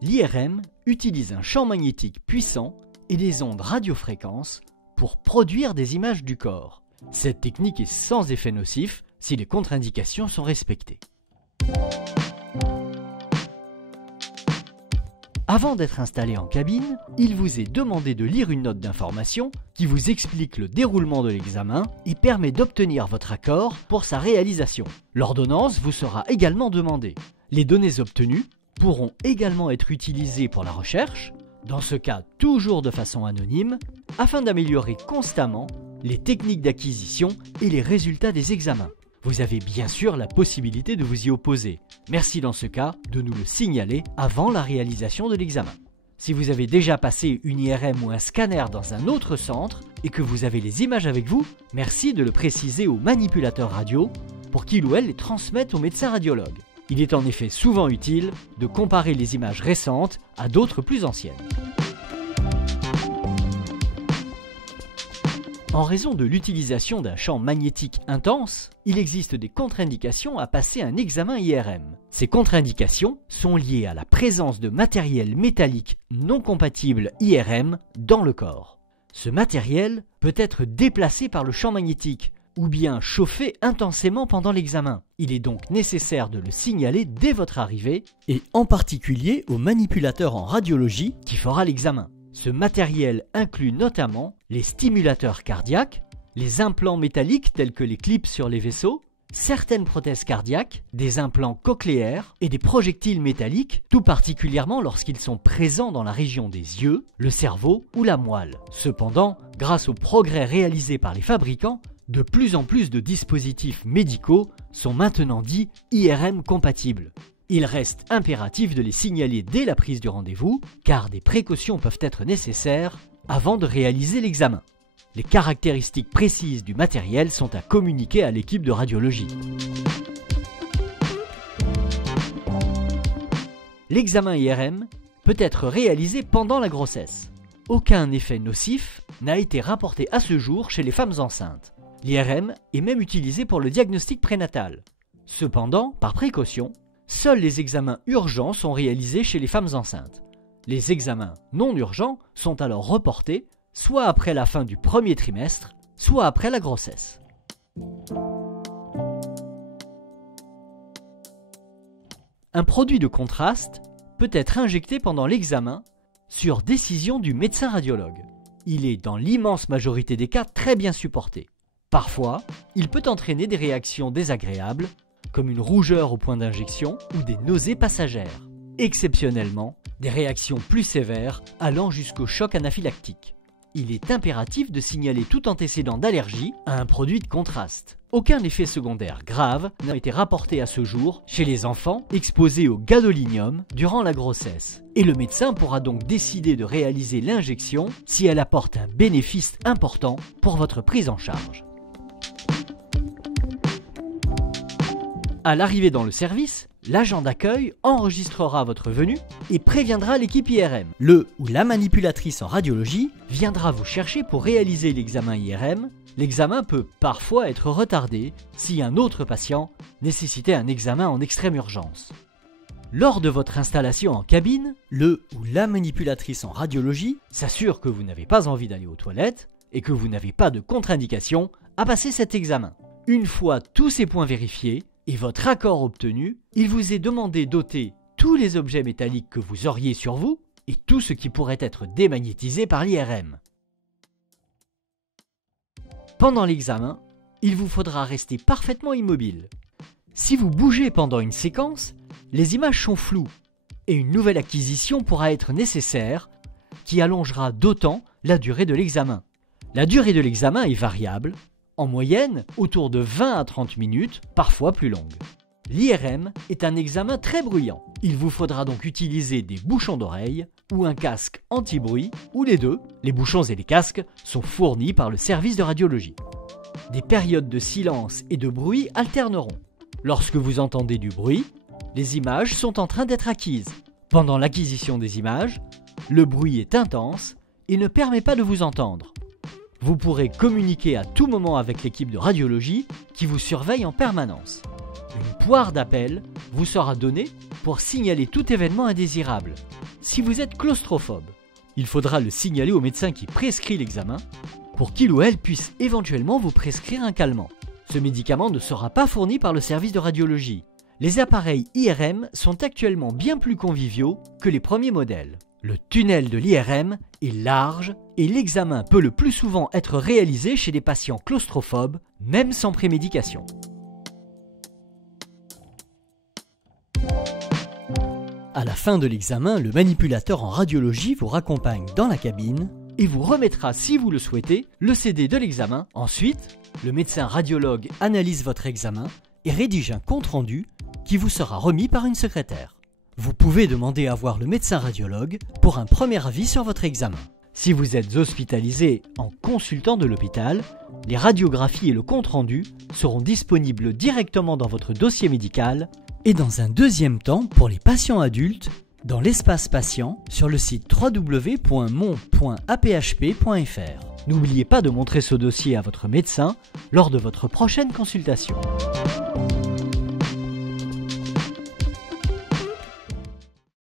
L'IRM utilise un champ magnétique puissant et des ondes radiofréquences pour produire des images du corps. Cette technique est sans effet nocif si les contre-indications sont respectées. Avant d'être installé en cabine, il vous est demandé de lire une note d'information qui vous explique le déroulement de l'examen et permet d'obtenir votre accord pour sa réalisation. L'ordonnance vous sera également demandée. Les données obtenues pourront également être utilisées pour la recherche, dans ce cas toujours de façon anonyme, afin d'améliorer constamment les techniques d'acquisition et les résultats des examens. Vous avez bien sûr la possibilité de vous y opposer. Merci dans ce cas de nous le signaler avant la réalisation de l'examen. Si vous avez déjà passé une IRM ou un scanner dans un autre centre et que vous avez les images avec vous, merci de le préciser au manipulateur radio pour qu'il ou elle les transmette au médecin radiologue. Il est en effet souvent utile de comparer les images récentes à d'autres plus anciennes. En raison de l'utilisation d'un champ magnétique intense, il existe des contre-indications à passer un examen IRM. Ces contre-indications sont liées à la présence de matériel métallique non compatible IRM dans le corps. Ce matériel peut être déplacé par le champ magnétique ou bien chauffé intensément pendant l'examen. Il est donc nécessaire de le signaler dès votre arrivée et en particulier au manipulateur en radiologie qui fera l'examen. Ce matériel inclut notamment les stimulateurs cardiaques, les implants métalliques tels que les clips sur les vaisseaux, certaines prothèses cardiaques, des implants cochléaires et des projectiles métalliques, tout particulièrement lorsqu'ils sont présents dans la région des yeux, le cerveau ou la moelle. Cependant, grâce aux progrès réalisés par les fabricants, de plus en plus de dispositifs médicaux sont maintenant dits IRM compatibles. Il reste impératif de les signaler dès la prise du rendez-vous, car des précautions peuvent être nécessaires avant de réaliser l'examen. Les caractéristiques précises du matériel sont à communiquer à l'équipe de radiologie. L'examen IRM peut être réalisé pendant la grossesse. Aucun effet nocif n'a été rapporté à ce jour chez les femmes enceintes. L'IRM est même utilisé pour le diagnostic prénatal. Cependant, par précaution, seuls les examens urgents sont réalisés chez les femmes enceintes. Les examens non urgents sont alors reportés soit après la fin du premier trimestre, soit après la grossesse. Un produit de contraste peut être injecté pendant l'examen sur décision du médecin radiologue. Il est dans l'immense majorité des cas très bien supporté. Parfois, il peut entraîner des réactions désagréables, comme une rougeur au point d'injection ou des nausées passagères. Exceptionnellement, des réactions plus sévères allant jusqu'au choc anaphylactique. Il est impératif de signaler tout antécédent d'allergie à un produit de contraste. Aucun effet secondaire grave n'a été rapporté à ce jour chez les enfants exposés au gadolinium durant la grossesse. Et le médecin pourra donc décider de réaliser l'injection si elle apporte un bénéfice important pour votre prise en charge. À l'arrivée dans le service, l'agent d'accueil enregistrera votre venue et préviendra l'équipe IRM. Le ou la manipulatrice en radiologie viendra vous chercher pour réaliser l'examen IRM. L'examen peut parfois être retardé si un autre patient nécessitait un examen en extrême urgence. Lors de votre installation en cabine, le ou la manipulatrice en radiologie s'assure que vous n'avez pas envie d'aller aux toilettes et que vous n'avez pas de contre-indication à passer cet examen. Une fois tous ces points vérifiés, et votre accord obtenu, il vous est demandé d'ôter tous les objets métalliques que vous auriez sur vous et tout ce qui pourrait être démagnétisé par l'IRM. Pendant l'examen, il vous faudra rester parfaitement immobile. Si vous bougez pendant une séquence, les images sont floues et une nouvelle acquisition pourra être nécessaire qui allongera d'autant la durée de l'examen. La durée de l'examen est variable, en moyenne autour de 20 à 30 minutes, parfois plus longue. L'IRM est un examen très bruyant. Il vous faudra donc utiliser des bouchons d'oreille ou un casque anti-bruit, ou les deux. Les bouchons et les casques sont fournis par le service de radiologie. Des périodes de silence et de bruit alterneront. Lorsque vous entendez du bruit, les images sont en train d'être acquises. Pendant l'acquisition des images, le bruit est intense et ne permet pas de vous entendre. Vous pourrez communiquer à tout moment avec l'équipe de radiologie qui vous surveille en permanence. Une poire d'appel vous sera donnée pour signaler tout événement indésirable. Si vous êtes claustrophobe, il faudra le signaler au médecin qui prescrit l'examen pour qu'il ou elle puisse éventuellement vous prescrire un calmant. Ce médicament ne sera pas fourni par le service de radiologie. Les appareils IRM sont actuellement bien plus conviviaux que les premiers modèles. Le tunnel de l'IRM est large et l'examen peut le plus souvent être réalisé chez des patients claustrophobes, même sans prémédication. À la fin de l'examen, le manipulateur en radiologie vous raccompagne dans la cabine et vous remettra, si vous le souhaitez, le CD de l'examen. Ensuite, le médecin radiologue analyse votre examen et rédige un compte-rendu qui vous sera remis par une secrétaire. Vous pouvez demander à voir le médecin radiologue pour un premier avis sur votre examen. Si vous êtes hospitalisé en consultant de l'hôpital, les radiographies et le compte-rendu seront disponibles directement dans votre dossier médical et dans un deuxième temps pour les patients adultes dans l'espace patient sur le site www.mon.aphp.fr. N'oubliez pas de montrer ce dossier à votre médecin lors de votre prochaine consultation.